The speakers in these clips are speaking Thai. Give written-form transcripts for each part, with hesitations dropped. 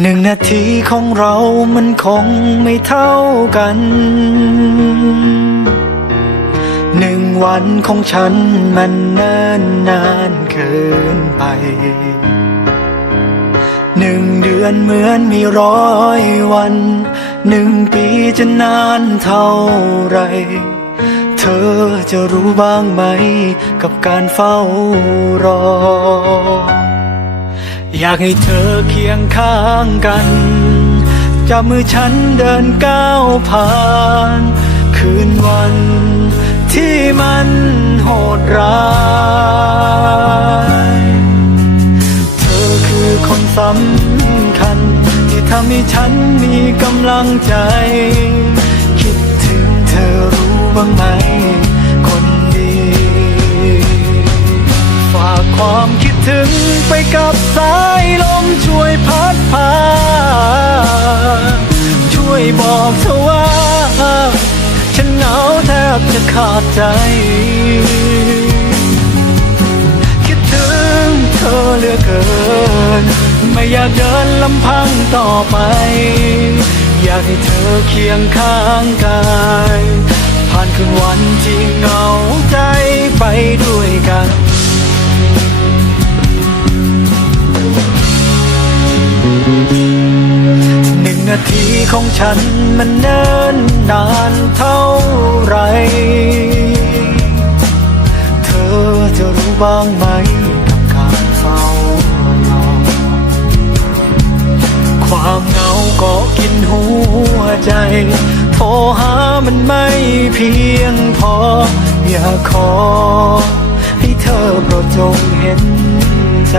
1 นาทีของเรามันคงไม่เท่ากัน1 วันของฉันมันเนิ่นนานเกินไป1 เดือนเหมือนมี100 วัน1 ปีจะนานเท่าไรเธอจะรู้บ้างไหมกับการเฝ้ารออยากให้เธอเคียงข้างกันจับมือฉันเดินก้าวผ่านคืนวันที่มันโหดร้ายเธอคือคนสำคัญที่ทำให้ฉันมีกำลังใจคิดถึงเธอรู้บ้างไหมคนดีฝากความคิดถึงไปกับสายลมช่วยพัดพาช่วยบอกเธอว่าฉันเหงาแทบจะขาดใจคิดถึงเธอเหลือเกินไม่อยากเดินลำพังต่อไปอยากให้เธอเคียงข้างกายผ่านคืนวันที่เหงาใจไปด้วยกัน1 นาทีของฉันมันเนิ่นนานเท่าไรเธอจะรู้บ้างไหมกับการเฝ้ารอความเหงาก็กินหัวใจโทรหามันไม่เพียงพออยากขอให้เธอโปรดจงเห็นใจ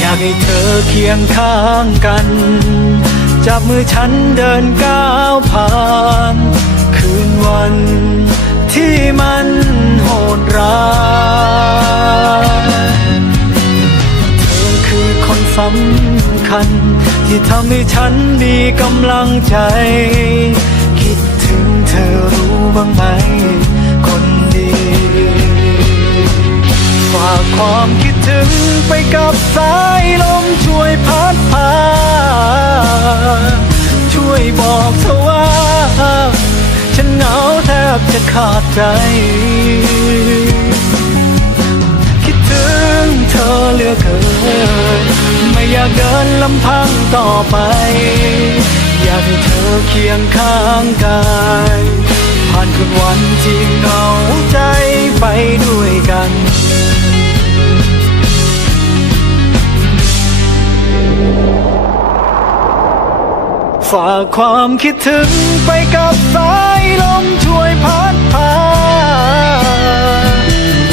อยากให้เธอเคียงข้างกันจับมือฉันเดินก้าวผ่านคืนวันที่มันโหดร้ายเธอคือคนสำคัญที่ทำให้ฉันมีกำลังใจคิดถึงเธอรู้บ้างไหมคนดีฝากความคิดถึงไปกับสายลมช่วยพัดพาช่วยบอกเธอว่าฉันเหงาแทบจะขาดใจคิดถึงเธอเหลือเกินไม่อยากเดินลำพังต่อไปอยากให้เธอเคียงข้างกายผ่านคืนวันที่เหงาใจไปด้วยกันฝากความคิดถึงไปกับสายลมช่วยพัดพา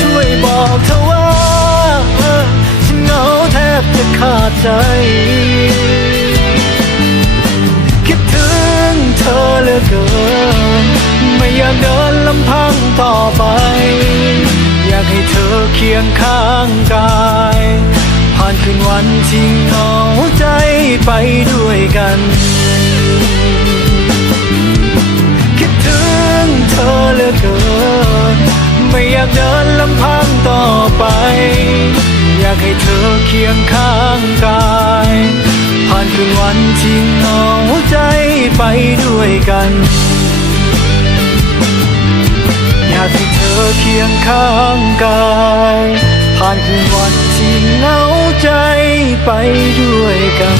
ช่วยบอกเธอว่าฉันเหงาแทบจะขาดใจคิดถึงเธอเหลือเกินไม่อยากเดินลำพังต่อไปอยากให้เธอเคียงข้างกายผ่านคืนวันที่เหงาใจไปด้วยกันคิดถึงเธอเหลือเกินไม่อยากเดินลำพังต่อไปอยากให้เธอเคียงข้างกายผ่านคืนวันที่เหงาใจไปด้วยกันอยากให้เธอเคียงข้างกายผ่านคืนวันที่เหงาใจไปด้วยกัน